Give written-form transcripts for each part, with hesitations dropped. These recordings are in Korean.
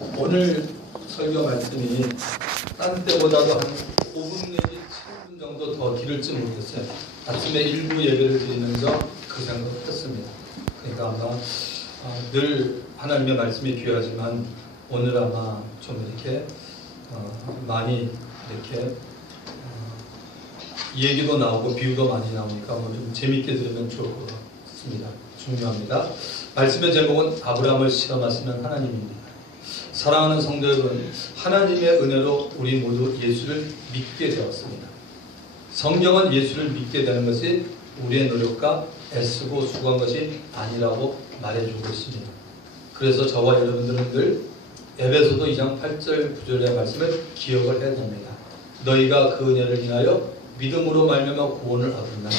오늘 설교 말씀이 딴 때보다도 한 5분 내지 7분 정도 더 길을지 모르겠어요. 아침에 일부 예배를 드리면서 그 생각을 했습니다. 그러니까 아마 늘 하나님의 말씀이 귀하지만 오늘 아마 좀 이렇게 많이 이렇게 얘기도 나오고 비유도 많이 나오니까 좀 재밌게 들으면 좋을 것 같습니다. 중요합니다. 말씀의 제목은 아브라함을 실험하시는 하나님입니다. 사랑하는 성도 여러분, 하나님의 은혜로 우리 모두 예수를 믿게 되었습니다. 성경은 예수를 믿게 되는 것이 우리의 노력과 애쓰고 수고한 것이 아니라고 말해주고 있습니다. 그래서 저와 여러분들은 늘 에베소서 2장 8절 9절의 말씀을 기억을 해야 됩니다. 너희가 그 은혜를 인하여 믿음으로 말미암아 구원을 얻었나니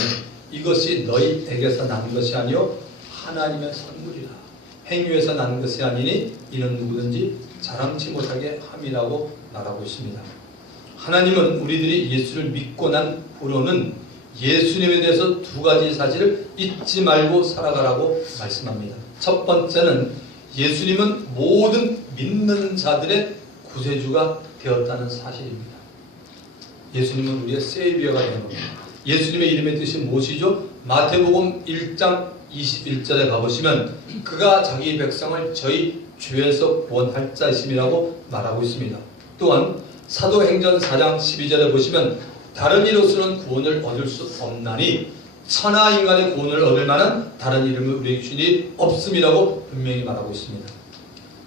이것이 너희에게서 난 것이 아니요 하나님의 선물이라. 행위에서 난 것이 아니니 이는 누구든지 자랑치 못하게 함이라고 말하고 있습니다. 하나님은 우리들이 예수를 믿고 난 후로는 예수님에 대해서 두 가지 사실을 잊지 말고 살아가라고 말씀합니다. 첫 번째는 예수님은 모든 믿는 자들의 구세주가 되었다는 사실입니다. 예수님은 우리의 세이비어가 되는 겁니다. 예수님의 이름의 뜻이 무엇이죠? 마태복음 1장 21절에 가보시면 그가 자기 백성을 저희 죄에서 구원할 자이심이라고 말하고 있습니다. 또한 사도행전 4장 12절에 보시면 다른 이로서는 구원을 얻을 수 없나니 천하 인간의 구원을 얻을 만한 다른 이름을 우리에게 주니 없음이라고 분명히 말하고 있습니다.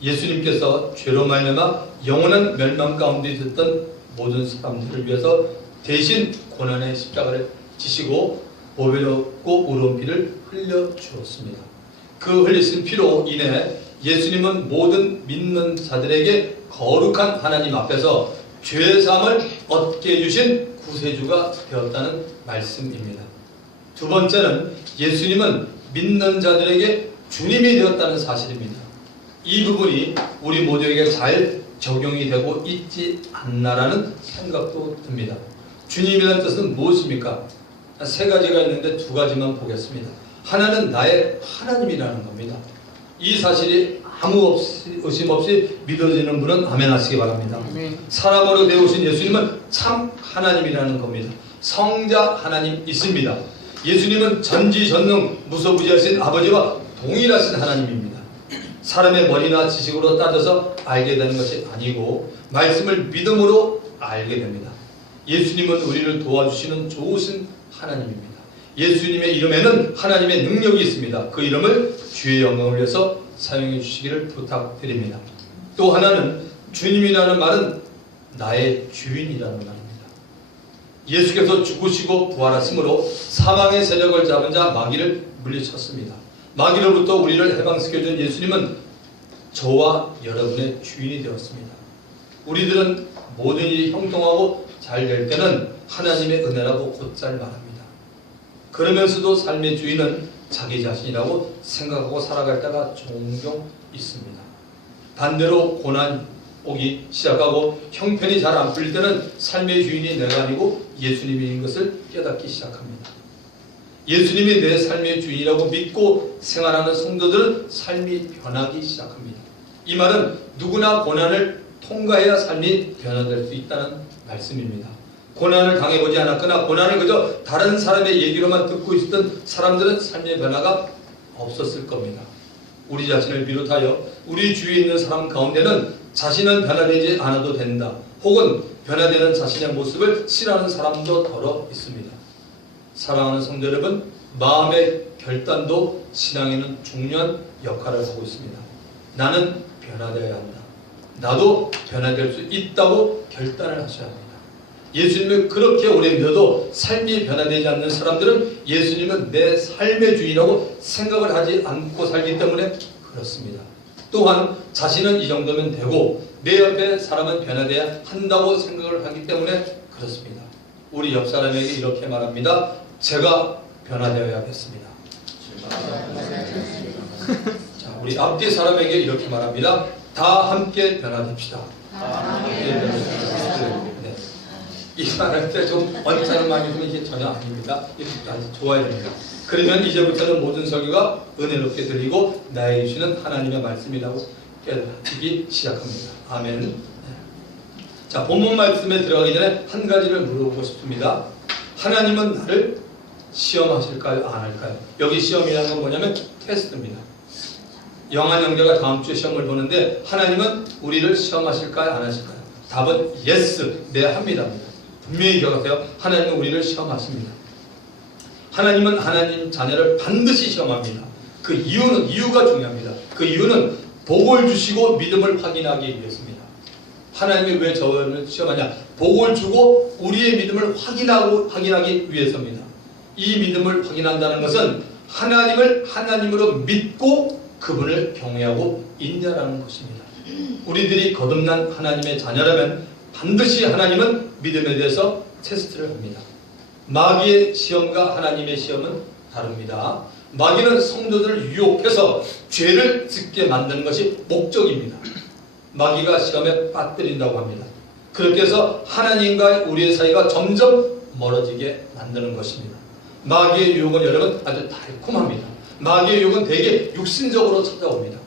예수님께서 죄로 말미암아 영원한 멸망 가운데 있었던 모든 사람들을 위해서 대신 고난의 십자가를 지시고 보배롭고 의로운 피를 흘려 주었습니다. 그 흘리신 피로 인해 예수님은 모든 믿는 자들에게 거룩한 하나님 앞에서 죄사함을 얻게 해주신 구세주가 되었다는 말씀입니다. 두 번째는 예수님은 믿는 자들에게 주님이 되었다는 사실입니다. 이 부분이 우리 모두에게 잘 적용이 되고 있지 않나라는 생각도 듭니다. 주님이라는 뜻은 무엇입니까? 세 가지가 있는데 두 가지만 보겠습니다. 하나는 나의 하나님이라는 겁니다. 이 사실이 아무 의심 없이 믿어지는 분은 아멘 하시기 바랍니다. 사람으로 되어오신 예수님은 참 하나님이라는 겁니다. 성자 하나님이십니다. 예수님은 전지전능 무소부지하신 아버지와 동일하신 하나님입니다. 사람의 머리나 지식으로 따져서 알게 되는 것이 아니고 말씀을 믿음으로 알게 됩니다. 예수님은 우리를 도와주시는 좋으신 하나님입니다. 예수님의 이름에는 하나님의 능력이 있습니다. 그 이름을 주의 영광을 위해서 사용해 주시기를 부탁드립니다. 또 하나는 주님이라는 말은 나의 주인이라는 말입니다. 예수께서 죽으시고 부활하심으로 사망의 세력을 잡은 자 마귀를 물리쳤습니다. 마귀로부터 우리를 해방시켜준 예수님은 저와 여러분의 주인이 되었습니다. 우리들은 모든 일이 형통하고 잘 될 때는 하나님의 은혜라고 곧잘 말합니다. 그러면서도 삶의 주인은 자기 자신이라고 생각하고 살아갈 때가 종종 있습니다. 반대로 고난 오기 시작하고 형편이 잘 안 풀릴 때는 삶의 주인이 내가 아니고 예수님인 것을 깨닫기 시작합니다. 예수님이 내 삶의 주인이라고 믿고 생활하는 성도들은 삶이 변하기 시작합니다. 이 말은 누구나 고난을 통과해야 삶이 변화될 수 있다는 말씀입니다. 고난을 당해보지 않았거나 고난을 그저 다른 사람의 얘기로만 듣고 있었던 사람들은 삶의 변화가 없었을 겁니다. 우리 자신을 비롯하여 우리 주위에 있는 사람 가운데는 자신은 변화되지 않아도 된다 혹은 변화되는 자신의 모습을 싫어하는 사람도 더러 있습니다. 사랑하는 성도 여러분, 마음의 결단도 신앙에는 중요한 역할을 하고 있습니다. 나는 변화되어야 한다. 나도 변화될 수 있다고 결단을 하셔야 합니다. 예수님을 그렇게 오래 믿어도 삶이 변화되지 않는 사람들은 예수님은 내 삶의 주인이라고 생각을 하지 않고 살기 때문에 그렇습니다. 또한 자신은 이 정도면 되고 내 옆에 사람은 변화되어야 한다고 생각을 하기 때문에 그렇습니다. 우리 옆 사람에게 이렇게 말합니다. 제가 변화되어야겠습니다. 자, 우리 앞뒤 사람에게 이렇게 말합니다. 다 함께 변화됩시다. 네. 이 말할 때 좀 언짢은 마음이 들면 이게 전혀 아닙니다. 아주 좋아야 됩니다. 그러면 이제부터는 모든 설교가 은혜롭게 들리고 나에게 주시는 하나님의 말씀이라고 깨닫기 시작합니다. 아멘. 자, 본문 말씀에 들어가기 전에 한 가지를 물어보고 싶습니다. 하나님은 나를 시험하실까요? 안 할까요? 여기 시험이라는 건 뭐냐면 테스트입니다. 영한 형제가 다음 주에 시험을 보는데 하나님은 우리를 시험하실까요? 안 하실까요? 답은 yes, 네 합니다. 분명히 기억하세요. 하나님은 우리를 시험하십니다. 하나님은 하나님 자녀를 반드시 시험합니다. 그 이유가 중요합니다. 그 이유는 복을 주시고 믿음을 확인하기 위해서입니다. 하나님이 왜 저를 시험하냐? 복을 주고 우리의 믿음을 확인하기 위해서입니다. 이 믿음을 확인한다는 것은 하나님을 하나님으로 믿고 그분을 경외하고 인내하라는 것입니다. 우리들이 거듭난 하나님의 자녀라면 반드시 하나님은 믿음에 대해서 테스트를 합니다. 마귀의 시험과 하나님의 시험은 다릅니다. 마귀는 성도들을 유혹해서 죄를 짓게 만드는 것이 목적입니다. 마귀가 시험에 빠뜨린다고 합니다. 그렇게 해서 하나님과 우리의 사이가 점점 멀어지게 만드는 것입니다. 마귀의 유혹은 여러분 아주 달콤합니다. 마귀의 유혹은 되게 육신적으로 찾아옵니다.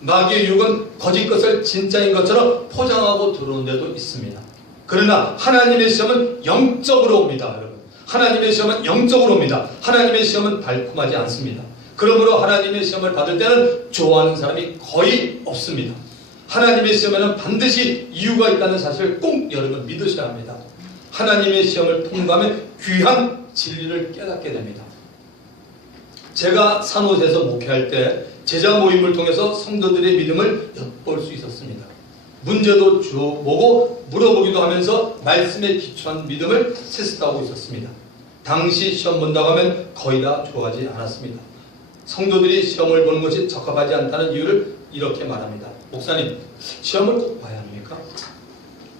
마귀의 유혹은 거짓 것을 진짜인 것처럼 포장하고 들어오는 데도 있습니다. 그러나 하나님의 시험은 영적으로 옵니다. 여러분, 하나님의 시험은 영적으로 옵니다. 하나님의 시험은 달콤하지 않습니다. 그러므로 하나님의 시험을 받을 때는 좋아하는 사람이 거의 없습니다. 하나님의 시험에는 반드시 이유가 있다는 사실을 꼭 여러분 믿으셔야 합니다. 하나님의 시험을 통과하면 귀한 진리를 깨닫게 됩니다. 제가 산호세에서 목회할 때 제자 모임을 통해서 성도들의 믿음을 엿볼 수 있었습니다. 문제도 주어보고 물어보기도 하면서 말씀에 기초한 믿음을 테스트하고 있었습니다. 당시 시험 본다고 하면 거의 다 좋아하지 않았습니다. 성도들이 시험을 보는 것이 적합하지 않다는 이유를 이렇게 말합니다. 목사님, 시험을 꼭 봐야 합니까?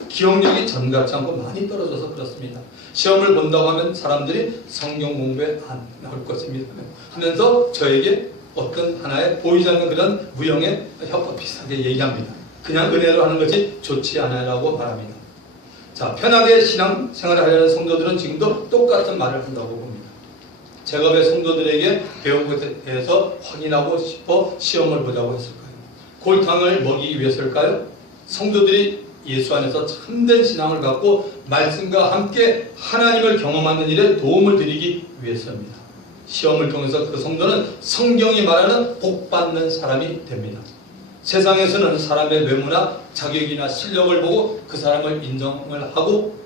기억력이 전 같지 않고 많이 떨어져서 그렇습니다. 시험을 본다고 하면 사람들이 성경 공부에 안 나올 것입니다 하면서 저에게 어떤 하나의 보이지 않는 그런 무형의 협박 비슷하게 얘기합니다. 그냥 은혜로 하는 것이 좋지 않아라고 말합니다. 자, 편하게 신앙생활을 하려는 성도들은 지금도 똑같은 말을 한다고 봅니다. 제가 왜 성도들에게 배운 것에 대해서 확인하고 싶어 시험을 보자고 했을까요? 골탕을 먹이기 위해서일까요? 성도들이 예수 안에서 참된 신앙을 갖고 말씀과 함께 하나님을 경험하는 일에 도움을 드리기 위해서입니다. 시험을 통해서 그 성도는 성경이 말하는 복받는 사람이 됩니다. 세상에서는 사람의 외모나 자격이나 실력을 보고 그 사람을 인정을 하고,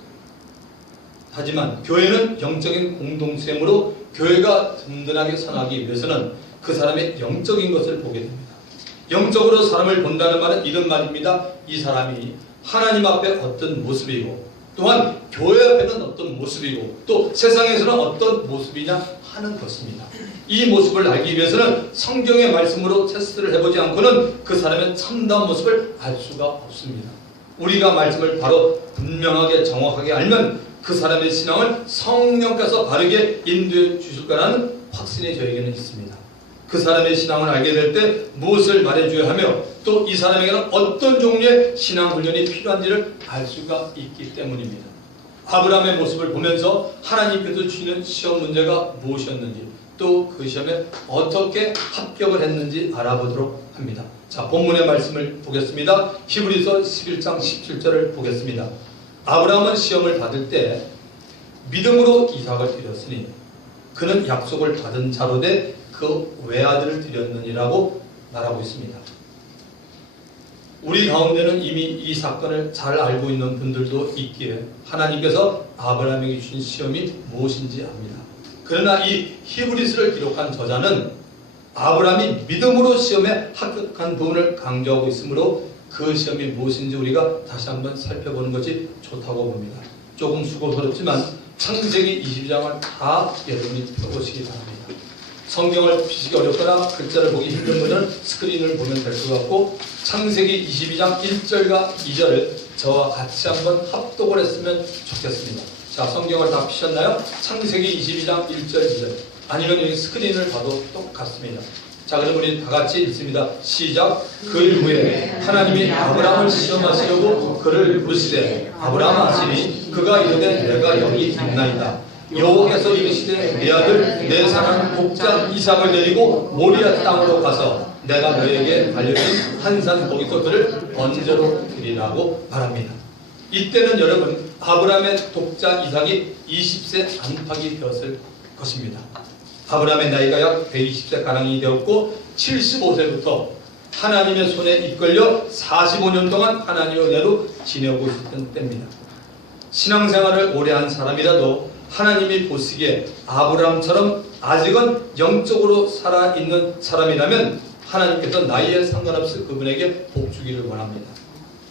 하지만 교회는 영적인 공동체이므로 교회가 든든하게 선하기 위해서는 그 사람의 영적인 것을 보게 됩니다. 영적으로 사람을 본다는 말은 이런 말입니다. 이 사람이 하나님 앞에 어떤 모습이고, 또한 교회 앞에는 어떤 모습이고, 또 세상에서는 어떤 모습이냐 하는 것입니다. 이 모습을 알기 위해서는 성경의 말씀으로 테스트를 해보지 않고는 그 사람의 참다운 모습을 알 수가 없습니다. 우리가 말씀을 바로 분명하게 정확하게 알면 그 사람의 신앙을 성령께서 바르게 인도해 주실 거라는 확신이 저에게는 있습니다. 그 사람의 신앙을 알게 될 때 무엇을 말해줘야 하며 또 이 사람에게는 어떤 종류의 신앙 훈련이 필요한지를 알 수가 있기 때문입니다. 아브라함의 모습을 보면서 하나님께서 주시는 시험 문제가 무엇이었는지, 또 그 시험에 어떻게 합격을 했는지 알아보도록 합니다. 자, 본문의 말씀을 보겠습니다. 히브리서 11장 17절을 보겠습니다. 아브라함은 시험을 받을 때 믿음으로 이삭을 드렸으니 그는 약속을 받은 자로 돼 그 외아들을 드렸느니라고 말하고 있습니다. 우리 가운데는 이미 이 사건을 잘 알고 있는 분들도 있기에 하나님께서 아브라함에게 주신 시험이 무엇인지 압니다. 그러나 이 히브리서를 기록한 저자는 아브라함이 믿음으로 시험에 합격한 부분을 강조하고 있으므로 그 시험이 무엇인지 우리가 다시 한번 살펴보는 것이 좋다고 봅니다. 조금 수고스럽지만 창세기 22장을 다 여러분이 펴보시기 바랍니다. 성경을 피시기 어렵거나 글자를 보기 힘든 분은 스크린을 보면 될 것 같고, 창세기 22장 1절과 2절을 저와 같이 한번 합독을 했으면 좋겠습니다. 자, 성경을 다 피셨나요? 창세기 22장 1절 2절, 아니면 여기 스크린을 봐도 똑같습니다. 자, 그럼 우리 다 같이 읽습니다. 시작. 그일 후에 하나님이 아브라함을 시험하시려고 그를 부르시되 아브라함 하시니 그가 이르되 내가 여기 있나이다. 여호와께서 이르시되 내 아들 내 사랑 복장 이삭을 데리고 모리아 땅으로 가서 내가 너에게 알려준 한산 고깃돌들을 번제로 드리라고 말합니다. 이때는 여러분 아브라함의 독자 이삭이 20세 안팎이 되었을 것입니다. 아브라함의 나이가 약 120세 가량이 되었고 75세부터 하나님의 손에 이끌려 45년 동안 하나님의 은혜로 지내고 있었던 때입니다. 신앙생활을 오래 한 사람이라도 하나님이 보시기에 아브라함처럼 아직은 영적으로 살아있는 사람이라면 하나님께서 나이에 상관없이 그분에게 복 주기를 원합니다.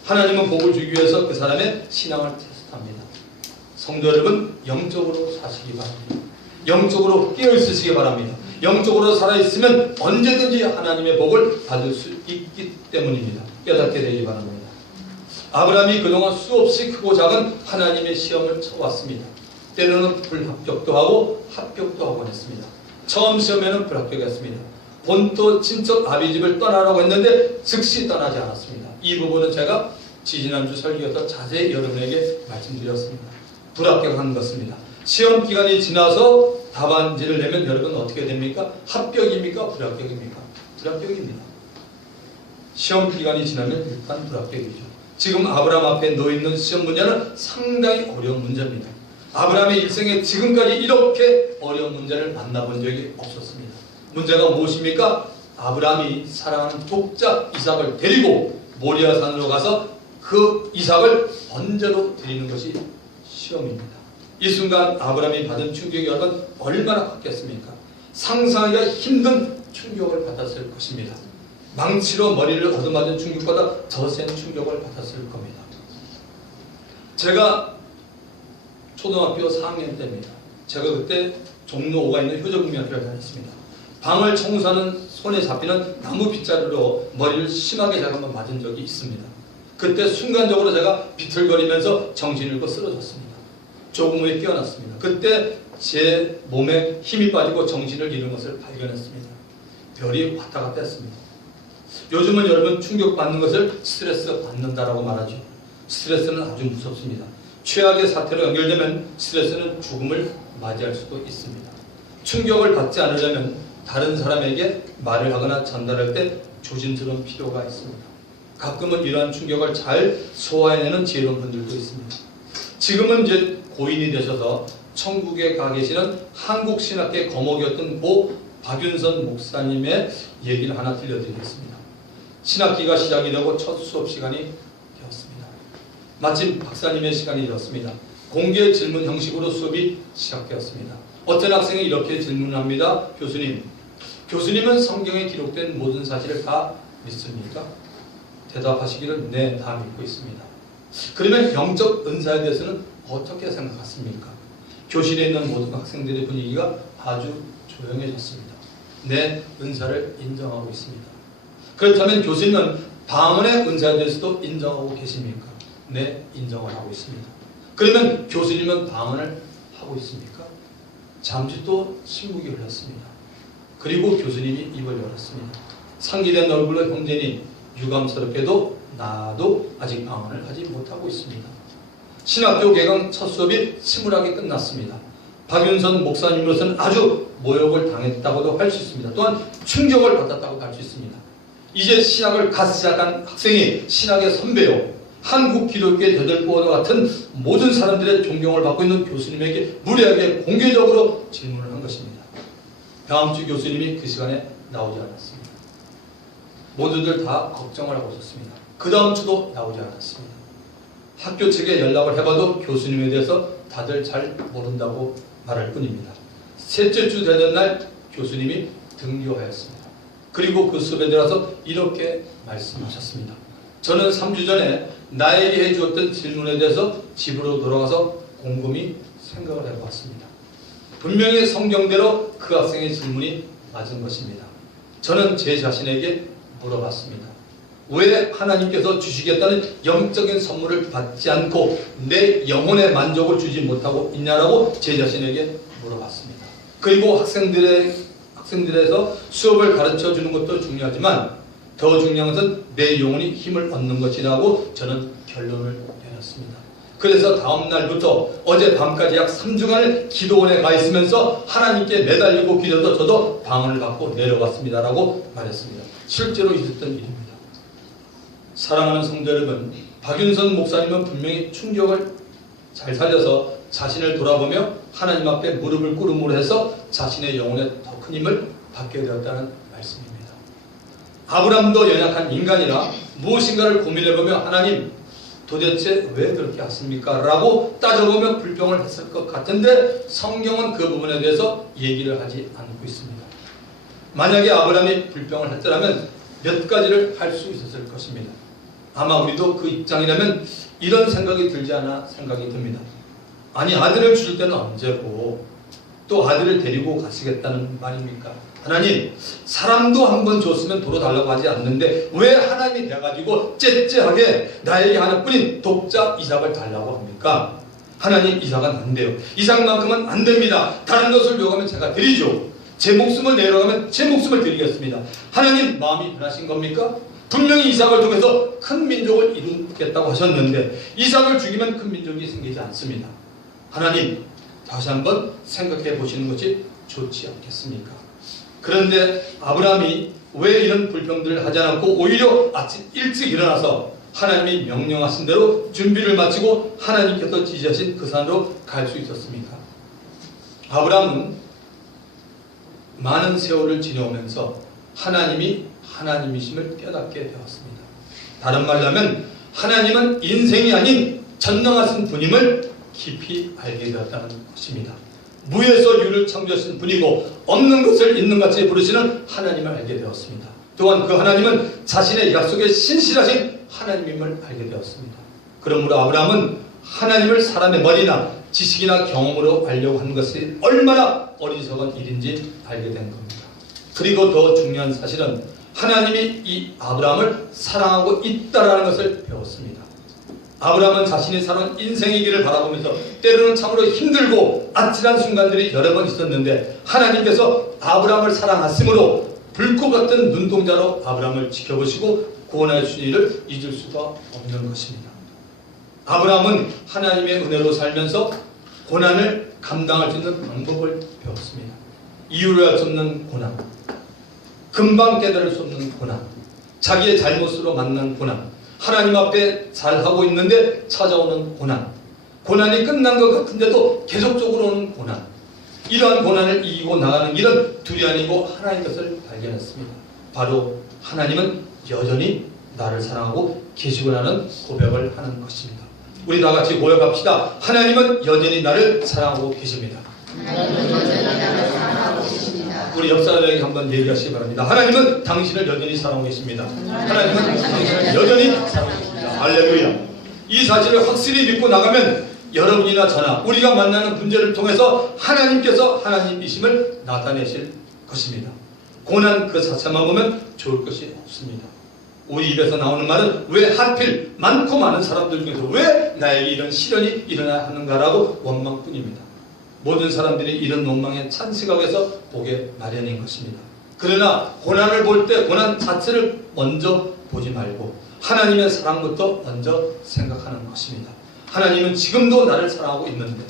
하나님은 복을 주기 위해서 그 사람의 신앙을 테스트합니다. 성도 여러분, 영적으로 사시기 바랍니다. 영적으로 깨어있으시기 바랍니다. 영적으로 살아있으면 언제든지 하나님의 복을 받을 수 있기 때문입니다. 깨닫게 되기 바랍니다. 아브라함이 그동안 수없이 크고 작은 하나님의 시험을 쳐왔습니다. 때로는 불합격도 하고 합격도 하곤 했습니다. 처음 시험에는 불합격했습니다. 본토 친척 아비집을 떠나라고 했는데 즉시 떠나지 않았습니다. 이 부분은 제가 지지난주 설교에서 자세히 여러분에게 말씀드렸습니다. 불합격한 것입니다. 시험 기간이 지나서 답안지를 내면 여러분 어떻게 됩니까? 합격입니까? 불합격입니까? 불합격입니다. 시험 기간이 지나면 일단 불합격이죠. 지금 아브라함 앞에 놓여있는 시험 문제는 상당히 어려운 문제입니다. 아브라함의 일생에 지금까지 이렇게 어려운 문제를 만나본 적이 없었습니다. 문제가 무엇입니까? 아브라함이 사랑하는 독자 이삭을 데리고 모리아산으로 가서 그 이삭을 번제로 드리는 것이 시험입니다. 이 순간 아브라함이 받은 충격이 여러분 얼마나 컸겠습니까? 상상하기가 힘든 충격을 받았을 것입니다. 망치로 머리를 얻어맞은 충격보다 더 센 충격을 받았을 겁니다. 제가 초등학교 4학년 때입니다. 제가 그때 종로 5가 있는 효저국민학교를 다녔습니다. 방을 청소하는 손에 잡히는 나무 빗자루로 머리를 심하게 제가 한번 맞은 적이 있습니다. 그때 순간적으로 제가 비틀거리면서 정신을 잃고 쓰러졌습니다. 조금 후에 깨어났습니다. 그때 제 몸에 힘이 빠지고 정신을 잃은 것을 발견했습니다. 별이 왔다 갔다 했습니다. 요즘은 여러분 충격받는 것을 스트레스 받는다라고 말하죠. 스트레스는 아주 무섭습니다. 최악의 사태로 연결되면 스트레스는 죽음을 맞이할 수도 있습니다. 충격을 받지 않으려면 다른 사람에게 말을 하거나 전달할 때 조심스러운 필요가 있습니다. 가끔은 이러한 충격을 잘 소화해내는 지혜로운 분들도 있습니다. 지금은 이제 고인이 되셔서 천국에 가 계시는 한국신학계 거목이었던 고 박윤선 목사님의 얘기를 하나 들려드리겠습니다. 신학기가 시작이 되고 첫 수업 시간이 되었습니다. 마침 박사님의 시간이 되었습니다. 공개 질문 형식으로 수업이 시작되었습니다. 어떤 학생이 이렇게 질문합니다. 교수님은 성경에 기록된 모든 사실을 다 믿습니까? 대답하시기를 네, 다 믿고 있습니다. 그러면 영적 은사에 대해서는 어떻게 생각하십니까? 교실에 있는 모든 학생들의 분위기가 아주 조용해졌습니다. 네, 은사를 인정하고 있습니다. 그렇다면 교수님은 방언의 은사에 대해서도 인정하고 계십니까? 네, 인정을 하고 있습니다. 그러면 교수님은 방언을 하고 있습니까? 잠시 또 침묵이 흘렀습니다. 그리고 교수님이 입을 열었습니다. 상기된 얼굴로 형제님, 유감스럽게도 나도 아직 방언을 하지 못하고 있습니다. 신학교 개강 첫 수업이 침울하게 끝났습니다. 박윤선 목사님으로서는 아주 모욕을 당했다고도 할 수 있습니다. 또한 충격을 받았다고 할 수 있습니다. 이제 신학을 갓 시작한 학생이 신학의 선배요, 한국 기독교의 대들보와 같은 모든 사람들의 존경을 받고 있는 교수님에게 무례하게 공개적으로 질문을 한 것입니다. 다음 주 교수님이 그 시간에 나오지 않았습니다. 모두들 다 걱정을 하고 있었습니다. 그 다음 주도 나오지 않았습니다. 학교 측에 연락을 해봐도 교수님에 대해서 다들 잘 모른다고 말할 뿐입니다. 셋째 주 되는 날 교수님이 등교하였습니다. 그리고 그 수업에 들어서 이렇게 말씀하셨습니다. 저는 3주 전에 나에게 해주었던 질문에 대해서 집으로 돌아가서 곰곰이 생각을 해보았습니다. 분명히 성경대로 그 학생의 질문이 맞은 것입니다. 저는 제 자신에게 물어봤습니다. 왜 하나님께서 주시겠다는 영적인 선물을 받지 않고 내 영혼의 만족을 주지 못하고 있냐라고 제 자신에게 물어봤습니다. 그리고 학생들에서 수업을 가르쳐 주는 것도 중요하지만 더 중요한 것은 내 영혼이 힘을 얻는 것이라고 저는 결론을 내렸습니다. 그래서 다음 날부터 어제 밤까지 약 3주간을 기도원에 가 있으면서 하나님께 매달리고 기도도 저도 방언을 받고 내려왔습니다라고 말했습니다. 실제로 있었던 일입니다. 사랑하는 성도 여러분, 박윤선 목사님은 분명히 충격을 잘 살려서 자신을 돌아보며 하나님 앞에 무릎을 꿇음으로 해서 자신의 영혼에 더 큰 힘을 받게 되었다는 말씀입니다. 아브람도 연약한 인간이라 무엇인가를 고민해보며 하나님 도대체 왜 그렇게 하십니까? 라고 따져보며 불평을 했을 것 같은데 성경은 그 부분에 대해서 얘기를 하지 않고 있습니다. 만약에 아브람이 불평을 했더라면 몇 가지를 할 수 있었을 것입니다. 아마 우리도 그 입장이라면 이런 생각이 들지 않아 생각이 듭니다. 아니, 아들을 주실 때는 언제고 또 아들을 데리고 가시겠다는 말입니까? 하나님, 사람도 한 번 줬으면 도로 달라고 하지 않는데 왜 하나님이 돼가지고 째째하게 나에게 하나뿐인 독자 이삭을 달라고 합니까? 하나님, 이삭은 안 돼요. 이삭만큼은 안 됩니다. 다른 것을 요구하면 제가 드리죠. 제 목숨을 내려가면 제 목숨을 드리겠습니다. 하나님, 마음이 변하신 겁니까? 분명히 이삭을 통해서 큰 민족을 이루겠다고 하셨는데 이삭을 죽이면 큰 민족이 생기지 않습니다. 하나님, 다시 한번 생각해 보시는 것이 좋지 않겠습니까? 그런데 아브라함이 왜 이런 불평들을 하지 않았고 오히려 아침 일찍 일어나서 하나님이 명령하신 대로 준비를 마치고 하나님께서 지시하신 그 산으로 갈 수 있었습니까? 아브라함은 많은 세월을 지내오면서 하나님이 하나님이심을 깨닫게 되었습니다. 다른 말로 하면 하나님은 인생이 아닌 전능하신 분임을 깊이 알게 되었다는 것입니다. 무에서 유를 창조하신 분이고 없는 것을 있는 같이 부르시는 하나님을 알게 되었습니다. 또한 그 하나님은 자신의 약속에 신실하신 하나님임을 알게 되었습니다. 그러므로 아브라함은 하나님을 사람의 머리나 지식이나 경험으로 알려고 하는 것이 얼마나 어리석은 일인지 알게 된 겁니다. 그리고 더 중요한 사실은 하나님이 이 아브라함을 사랑하고 있다라는 것을 배웠습니다. 아브라함은 자신이 살아온 인생의 길을 바라보면서 때로는 참으로 힘들고 아찔한 순간들이 여러 번 있었는데 하나님께서 아브라함을 사랑하심으로 불꽃 같은 눈동자로 아브라함을 지켜보시고 구원해 주신 일을 잊을 수가 없는 것입니다. 아브라함은 하나님의 은혜로 살면서 고난을 감당할 수 있는 방법을 배웠습니다. 이유를 알 수 없는 고난, 금방 깨달을 수 없는 고난, 자기의 잘못으로 만난 고난, 하나님 앞에 잘하고 있는데 찾아오는 고난, 고난이 끝난 것 같은데도 계속적으로 오는 고난, 이러한 고난을 이기고 나가는 길은 둘이 아니고 하나님 것을 발견했습니다. 바로 하나님은 여전히 나를 사랑하고 계시구나는 고백을 하는 것입니다. 우리 다 같이 고백합시다. 하나님은 여전히 나를 사랑하고 계십니다. 우리 옆사람에게 한번 얘기하시기 바랍니다. 하나님은 당신을 여전히 사랑하고 계십니다. 하나님은 당신을 여전히 사랑하고 계십니다. 할렐루야. 이 사실을 확실히 믿고 나가면 여러분이나 저나 우리가 만나는 문제를 통해서 하나님께서 하나님이심을 나타내실 것입니다. 고난 그 자체만 보면 좋을 것이 없습니다. 우리 입에서 나오는 말은 왜 하필 많고 많은 사람들 중에서 왜 나에게 이런 시련이 일어나야 하는가라고 원망뿐입니다. 모든 사람들이 이런 원망에 찬 시각에서 보게 마련인 것입니다. 그러나 고난을 볼 때 고난 자체를 먼저 보지 말고 하나님의 사랑부터 먼저 생각하는 것입니다. 하나님은 지금도 나를 사랑하고 있는데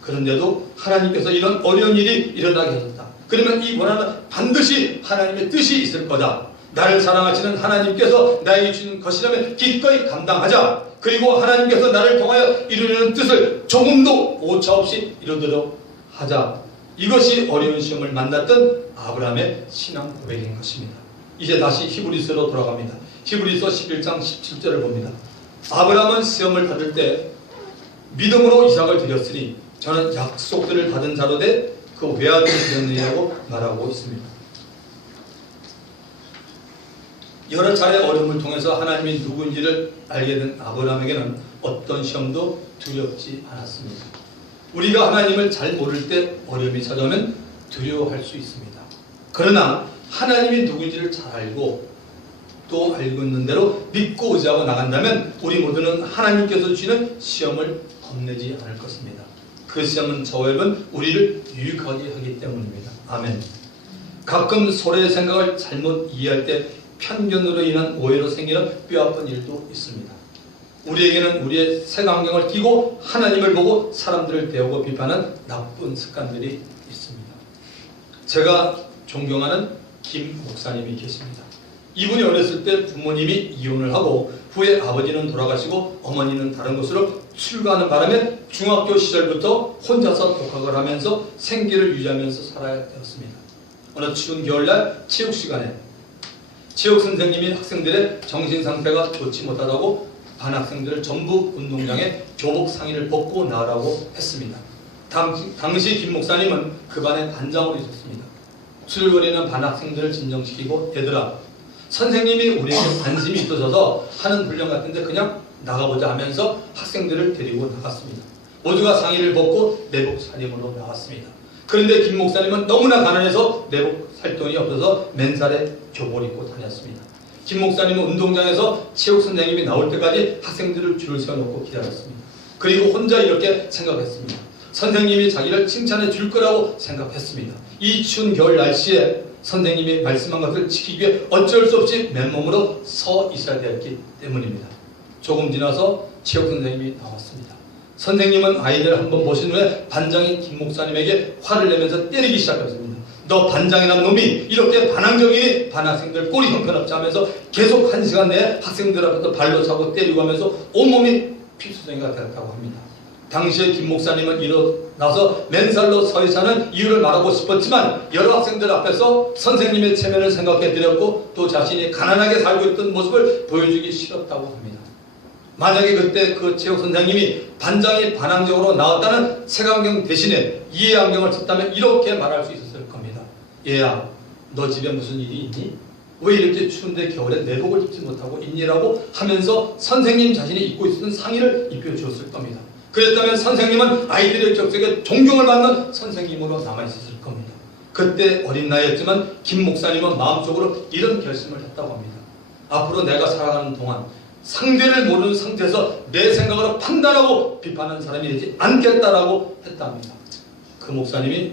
그런데도 하나님께서 이런 어려운 일이 일어나게 하셨다. 그러면 이 고난은 반드시 하나님의 뜻이 있을 거다. 나를 사랑하시는 하나님께서 나에게 주는 것이라면 기꺼이 감당하자. 그리고 하나님께서 나를 통하여 이루려는 뜻을 조금도 오차없이 이루도록 하자. 이것이 어려운 시험을 만났던 아브라함의 신앙 고백인 것입니다. 이제 다시 히브리서로 돌아갑니다. 히브리서 11장 17절을 봅니다. 아브라함은 시험을 받을 때 믿음으로 이삭을 드렸으니 저는 약속들을 받은 자로 돼 그 외아들이 되었느냐고 말하고 있습니다. 여러 차례 어려움을 통해서 하나님이 누구인지를 알게 된 아브라함에게는 어떤 시험도 두렵지 않았습니다. 우리가 하나님을 잘 모를 때 어려움이 찾아오면 두려워할 수 있습니다. 그러나 하나님이 누구인지를 잘 알고 또 알고 있는 대로 믿고 의지하고 나간다면 우리 모두는 하나님께서 주시는 시험을 겁내지 않을 것입니다. 그 시험은 저와 여러분 우리를 유익하게 하기 때문입니다. 아멘. 가끔 서로의 생각을 잘못 이해할 때 편견으로 인한 오해로 생기는 뼈아픈 일도 있습니다. 우리에게는 우리의 색안경을 끼고 하나님을 보고 사람들을 대하고 비판하는 나쁜 습관들이 있습니다. 제가 존경하는 김 목사님이 계십니다. 이분이 어렸을 때 부모님이 이혼을 하고 후에 아버지는 돌아가시고 어머니는 다른 곳으로 출가하는 바람에 중학교 시절부터 혼자서 독학을 하면서 생계를 유지하면서 살아야 되었습니다. 어느 추운 겨울날 체육 시간에 체육 선생님이 학생들의 정신 상태가 좋지 못하다고 반 학생들을 전부 운동장에 교복 상의를 벗고 나가라고 했습니다. 당시 김 목사님은 그 반의 반장으로 있었습니다. 수술거리는 반 학생들을 진정시키고 얘들아, 선생님이 우리에게 관심이 있어서 하는 훈련 같은데 그냥 나가보자 하면서 학생들을 데리고 나갔습니다. 모두가 상의를 벗고 내복 차림으로 나왔습니다. 그런데 김 목사님은 너무나 가난해서 내복 살 돈이 없어서 맨살에 교복을 입고 다녔습니다. 김 목사님은 운동장에서 체육 선생님이 나올 때까지 학생들을 줄을 세워놓고 기다렸습니다. 그리고 혼자 이렇게 생각했습니다. 선생님이 자기를 칭찬해 줄 거라고 생각했습니다. 이 추운 겨울 날씨에 선생님이 말씀한 것을 지키기 위해 어쩔 수 없이 맨몸으로 서 있어야 되었기 때문입니다. 조금 지나서 체육 선생님이 나왔습니다. 선생님은 아이들 한번 보신 후에 반장인 김 목사님에게 화를 내면서 때리기 시작했습니다. 너 반장이라는 놈이 이렇게 반항적이니 반학생들 꼬리 형편없지 하면서 계속 1시간 내에 학생들 앞에서 발로 차고 때리고 하면서 온몸이 피투성이가 되었다고 합니다. 당시에 김 목사님은 일어나서 맨살로 서 있다는 이유를 말하고 싶었지만 여러 학생들 앞에서 선생님의 체면을 생각해 드렸고 또 자신이 가난하게 살고 있던 모습을 보여주기 싫었다고 합니다. 만약에 그때 그 체육 선생님이 반장이 반항적으로 나왔다는 색안경 대신에 이해 안경을 썼다면 이렇게 말할 수 있었을 겁니다. 얘야, 너 집에 무슨 일이 있니? 왜 이렇게 추운데 겨울에 내복을 입지 못하고 있니라고 하면서 선생님 자신이 입고 있었던 상의를 입혀주었을 겁니다. 그랬다면 선생님은 아이들의 격색에 존경을 받는 선생님으로 남아있었을 겁니다. 그때 어린 나이였지만 김 목사님은 마음속으로 이런 결심을 했다고 합니다. 앞으로 내가 살아가는 동안 상대를 모르는 상태에서 내 생각으로 판단하고 비판하는 사람이 되지 않겠다라고 했답니다. 그 목사님이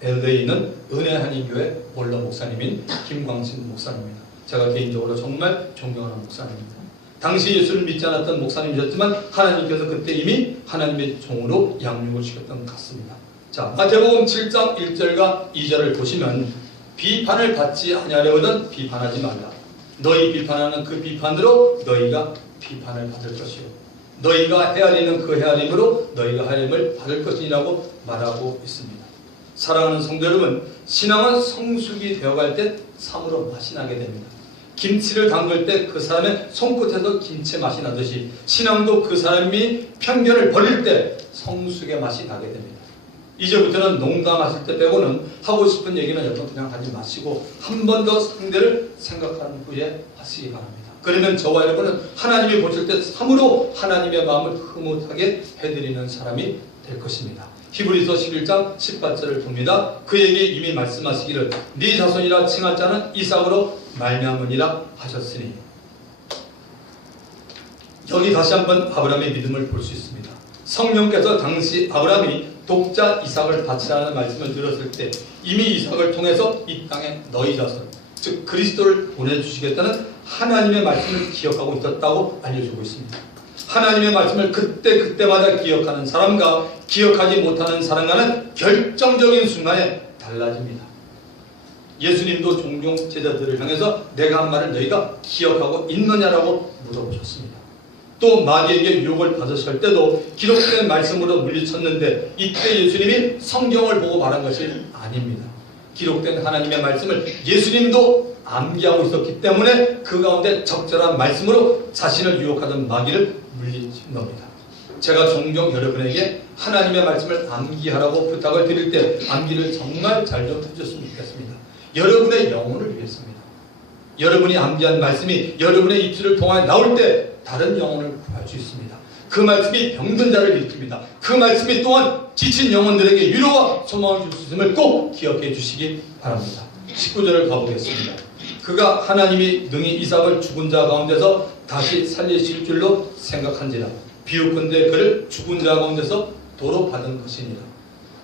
LA에 있는 은혜한인교회 원로 목사님인 김광신 목사님입니다. 제가 개인적으로 정말 존경하는 목사님입니다. 당시 예수를 믿지 않았던 목사님이셨지만 하나님께서 그때 이미 하나님의 종으로 양육을 시켰던 것 같습니다. 자, 마태복음 7장 1절과 2절을 보시면 비판을 받지 아니하려거든 비판하지 말라. 너희 비판하는 그 비판으로 너희가 비판을 받을 것이요 너희가 헤아리는 그 헤아림으로 너희가 헤아림을 받을 것이라고 말하고 있습니다. 사랑하는 성도 여러분, 신앙은 성숙이 되어갈 때 참으로 맛이 나게 됩니다. 김치를 담글 때 그 사람의 손끝에서 김치 맛이 나듯이 신앙도 그 사람이 편견을 버릴 때 성숙의 맛이 나게 됩니다. 이제부터는 농담하실 때 빼고는 하고 싶은 얘기는 여러분 그냥 하지 마시고 한 번 더 상대를 생각한 후에 하시기 바랍니다. 그러면 저와 여러분은 하나님이 보실 때 참으로 하나님의 마음을 흐뭇하게 해드리는 사람이 될 것입니다. 히브리서 11장 18절을 봅니다. 그에게 이미 말씀하시기를 네 자손이라 칭할 자는 이삭으로 말미암으니라 하셨으니, 여기 다시 한번 아브라함의 믿음을 볼 수 있습니다. 성령께서 당시 아브라함이 독자 이삭을 바치라는 말씀을 들었을 때 이미 이삭을 통해서 이 땅에 너희 자손, 즉 그리스도를 보내주시겠다는 하나님의 말씀을 기억하고 있었다고 알려주고 있습니다. 하나님의 말씀을 그때마다 기억하는 사람과 기억하지 못하는 사람과는 결정적인 순간에 달라집니다. 예수님도 종종 제자들을 향해서 내가 한 말을 너희가 기억하고 있느냐라고 물어보셨습니다. 또 마귀에게 유혹을 받으실 때도 기록된 말씀으로 물리쳤는데 이때 예수님이 성경을 보고 말한 것이 아닙니다. 기록된 하나님의 말씀을 예수님도 암기하고 있었기 때문에 그 가운데 적절한 말씀으로 자신을 유혹하던 마귀를 물리친 겁니다. 제가 종종 여러분에게 하나님의 말씀을 암기하라고 부탁을 드릴 때 암기를 정말 잘 좀 해줬으면 좋겠습니다. 여러분의 영혼을 위해서입니다. 여러분이 암기한 말씀이 여러분의 입술을 통하여 나올 때 다른 영혼을 구할 수 있습니다. 그 말씀이 병든 자를 일으킵니다. 그 말씀이 또한 지친 영혼들에게 위로와 소망을 줄 수 있음을 꼭 기억해 주시기 바랍니다. 19절을 가보겠습니다. 그가 하나님이 능히 이삭을 죽은 자 가운데서 다시 살리실 줄로 생각한지라 비웃건대 그를 죽은 자 가운데서 도로 받은 것이니라.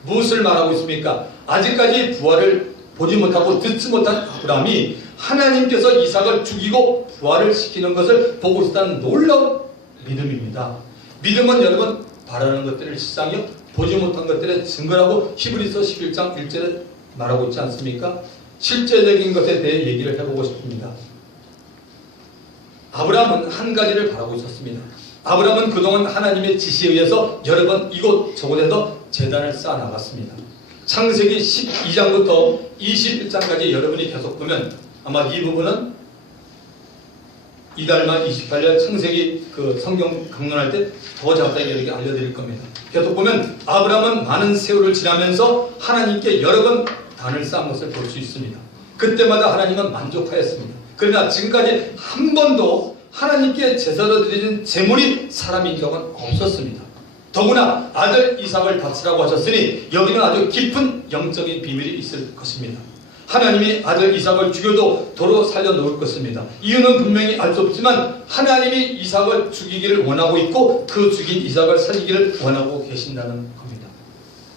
무엇을 말하고 있습니까? 아직까지 부활을 보지 못하고 듣지 못한 아브라함이 하나님께서 이삭을 죽이고 부활을 시키는 것을 보고 있다는 놀라운 믿음입니다. 믿음은 여러분 바라는 것들을 실상이요 보지 못한 것들의 증거라고 히브리서 11장 1절에 말하고 있지 않습니까? 실제적인 것에 대해 얘기를 해보고 싶습니다. 아브라함은 한 가지를 바라고 있었습니다. 아브라함은 그동안 하나님의 지시에 의해서 여러 번 이곳 저곳에서 제단을 쌓아 나갔습니다. 창세기 12장부터 21장까지 여러분이 계속 보면 아마 이 부분은 이달만 28년 창세기 그 성경 강론할 때 더 자세하게 이렇게 알려드릴 겁니다. 계속 보면 아브라함은 많은 세월을 지나면서 하나님께 여러 번 단을 쌓은 것을 볼 수 있습니다. 그때마다 하나님은 만족하였습니다. 그러나 지금까지 한 번도 하나님께 제사로 드려진 제물이 사람인 적은 없었습니다. 더구나 아들 이삭을 바치라고 하셨으니 여기는 아주 깊은 영적인 비밀이 있을 것입니다. 하나님이 아들 이삭을 죽여도 도로 살려놓을 것입니다. 이유는 분명히 알 수 없지만 하나님이 이삭을 죽이기를 원하고 있고 그 죽인 이삭을 살리기를 원하고 계신다는 겁니다.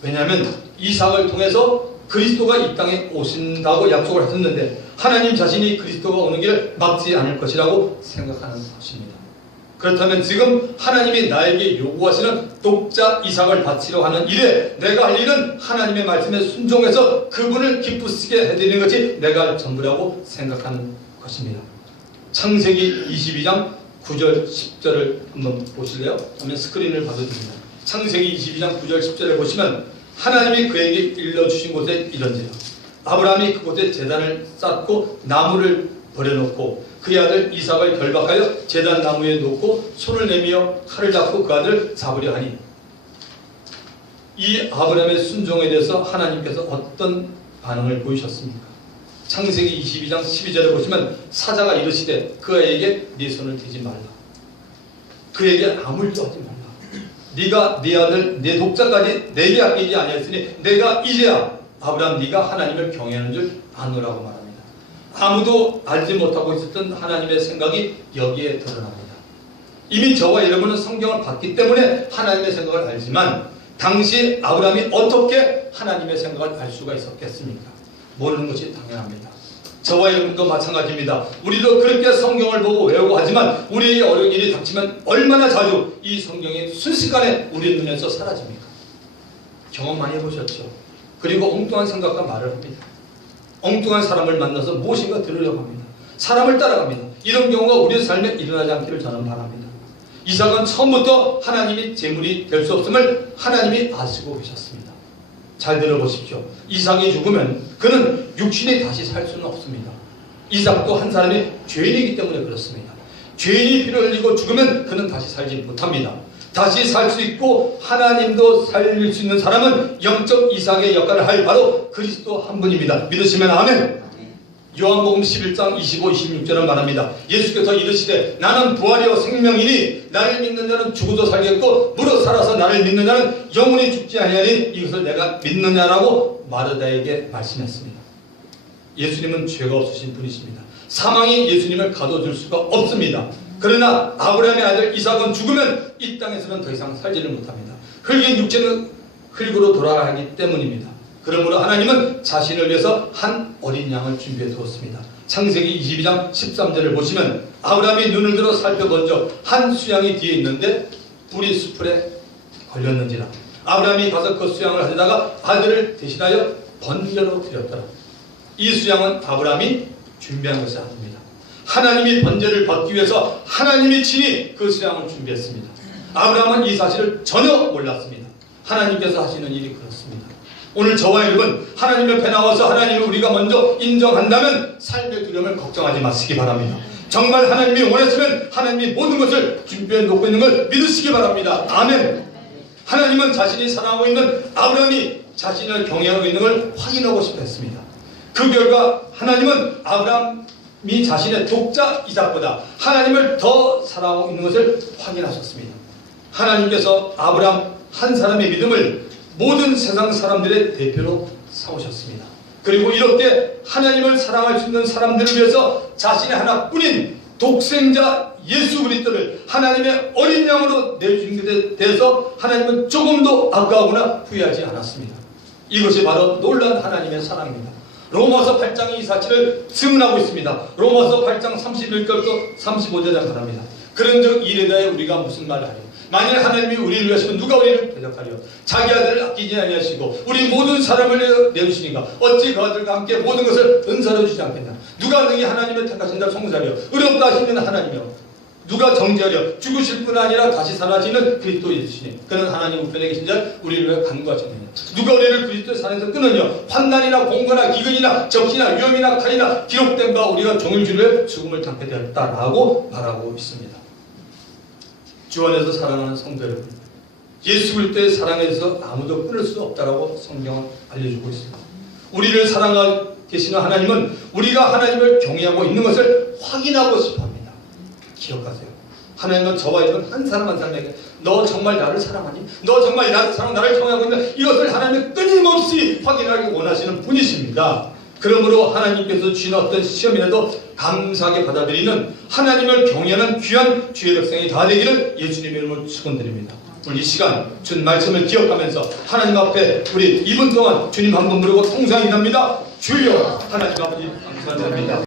왜냐하면 이삭을 통해서 그리스도가 이 땅에 오신다고 약속을 하셨는데 하나님 자신이 그리스도가 오는 길을 막지 않을 것이라고 생각하는 것입니다. 그렇다면 지금 하나님이 나에게 요구하시는 독자 이삭을 바치려 하는 일에 내가 할 일은 하나님의 말씀에 순종해서 그분을 기쁘시게 해드리는 것이 내가 할 전부라고 생각하는 것입니다. 창세기 22장 9절 10절을 한번 보실래요? 하면 스크린을 봐도 됩니다. 창세기 22장 9절 10절을 보시면 하나님이 그에게 일러주신 곳에 이런지라 아브라함이 그곳에 제단을 쌓고 나무를 버려놓고 그의 아들 이삭을 결박하여 제단 나무에 놓고 손을 내밀어 칼을 잡고 그 아들을 잡으려 하니 이 아브라함의 순종에 대해서 하나님께서 어떤 반응을 보이셨습니까? 창세기 22장 12절에 보시면 사자가 이르시되 그에게 네 손을 대지 말라. 그에게 아무 일도 하지 말라. 네가 네 아들 네 독자까지 내게 아끼지 아니했으니 내가 이제야 아브라함 네가 하나님을 경외하는 줄 아노라고 말합니다. 아무도 알지 못하고 있었던 하나님의 생각이 여기에 드러납니다. 이미 저와 여러분은 성경을 봤기 때문에 하나님의 생각을 알지만 당시 아브라함이 어떻게 하나님의 생각을 알 수가 있었겠습니까? 모르는 것이 당연합니다. 저와 여러분도 마찬가지입니다. 우리도 그렇게 성경을 보고 외우고 하지만 우리에게 어려운 일이 닥치면 얼마나 자주 이 성경이 순식간에 우리 눈에서 사라집니까? 경험 많이 해보셨죠? 그리고 엉뚱한 생각과 말을 합니다. 엉뚱한 사람을 만나서 무엇인가 들으려고 합니다. 사람을 따라갑니다. 이런 경우가 우리의 삶에 일어나지 않기를 저는 바랍니다. 이삭은 처음부터 하나님이 제물이 될 수 없음을 하나님이 아시고 계셨습니다. 잘 들어보십시오. 이삭이 죽으면 그는 육신이 다시 살 수는 없습니다. 이삭도 한 사람이 죄인이기 때문에 그렇습니다. 죄인이 피를 흘리고 죽으면 그는 다시 살지 못합니다. 다시 살 수 있고 하나님도 살릴 수 있는 사람은 영적 이삭의 역할을 할 바로 그리스도 한 분입니다. 믿으시면 아멘. 요한복음 11장 25, 26절은 말합니다. 예수께서 이르시되 나는 부활이요 생명이니 나를 믿는 자는 죽어도 살겠고 무릇 살아서 나를 믿는 자는 영원히 죽지 아니하니 이것을 내가 믿느냐라고 마르다에게 말씀했습니다. 예수님은 죄가 없으신 분이십니다. 사망이 예수님을 가둬줄 수가 없습니다. 그러나 아브라함의 아들 이삭은 죽으면 이 땅에서는 더 이상 살지를 못합니다. 흙인 육체는 흙으로 돌아가기 때문입니다. 그러므로 하나님은 자신을 위해서 한 어린 양을 준비해 두었습니다. 창세기 22장 13절을 보시면 아브라함이 눈을 들어 살펴본 적 한 수양이 뒤에 있는데 뿔이 수풀에 걸렸는지라 아브라함이 가서 그 수양을 하려다가 아들을 대신하여 번제로 드렸더라. 이 수양은 아브라함이 준비한 것이 아닙니다. 하나님이 번제를 받기 위해서 하나님이 친히 그 수양을 준비했습니다. 아브라함은 이 사실을 전혀 몰랐습니다. 하나님께서 하시는 일이 그렇습니다. 오늘 저와 여러분 하나님 옆에 나와서 하나님을 우리가 먼저 인정한다면 삶의 두려움을 걱정하지 마시기 바랍니다. 정말 하나님이 원했으면 하나님이 모든 것을 준비해 놓고 있는 걸 믿으시기 바랍니다. 아멘. 하나님은 자신이 사랑하고 있는 아브라함이 자신을 경외하고 있는 걸 확인하고 싶어 했습니다. 그 결과 하나님은 아브라함이 자신의 독자 이삭보다 하나님을 더 사랑하고 있는 것을 확인하셨습니다. 하나님께서 아브라함 한 사람의 믿음을 모든 세상 사람들의 대표로 삼으셨습니다. 그리고 이렇게 하나님을 사랑할 수 있는 사람들을 위해서 자신의 하나뿐인 독생자 예수 그리스도를 하나님의 어린 양으로 내주신 것에 대해서 하나님은 조금도 아까우거나 후회하지 않았습니다. 이것이 바로 놀라운 하나님의 사랑입니다. 로마서 8장 이 사실을 증언하고 있습니다. 로마서 8장 31절부터 35절에 말합니다. 그런 적 일에 대해 우리가 무슨 말을 하려? 만일 하나님이 우리를 위하시면 누가 우리를 대적하려? 자기 아들을 아끼지 아니하시고 우리 모든 사람을 내주시니까 어찌 그 아들과 함께 모든 것을 은사로 주지 않겠냐? 누가 능히 하나님의 택하신 자를 송사하려? 의롭다 하시는 하나님이여, 누가 정죄하려? 죽으실 뿐 아니라 다시 살아지는 그리스도 예수시니 그는 하나님 우편에 계신 자 우리를 위해 간구하시느냐? 누가 우리를 그리스도의 산에서 끊으냐? 환난이나 공고나 기근이나 적시나 위험이나 칼이나 기록된 바 우리가 종일 주를 죽음을 당케 되었다라고 말하고 있습니다. 주 안에서 사랑하는 성도 여러분, 예수 그리스도의 사랑에서 아무도 끊을 수 없다라고 성경은 알려주고 있습니다. 우리를 사랑하고 계시는 하나님은 우리가 하나님을 경외하고 있는 것을 확인하고 싶어합니다. 기억하세요. 하나님은 저와 여러분 한 사람 한 사람에게 너 정말 나를 사랑하니? 너 정말 나를 경외하고 있는 이것을 하나님은 끊임없이 확인하기 원하시는 분이십니다. 그러므로 하나님께서 주신 어떤 시험이라도 감사하게 받아들이는 하나님을 경외하는 귀한 주의 백성이 다 되기를 예수님의 이름으로 축원드립니다. 오늘 이 시간 준 말씀을 기억하면서 하나님 앞에 우리 2분 동안 주님 한 번 부르고 통상이 납니다. 주여 하나님 아버지 감사드립니다.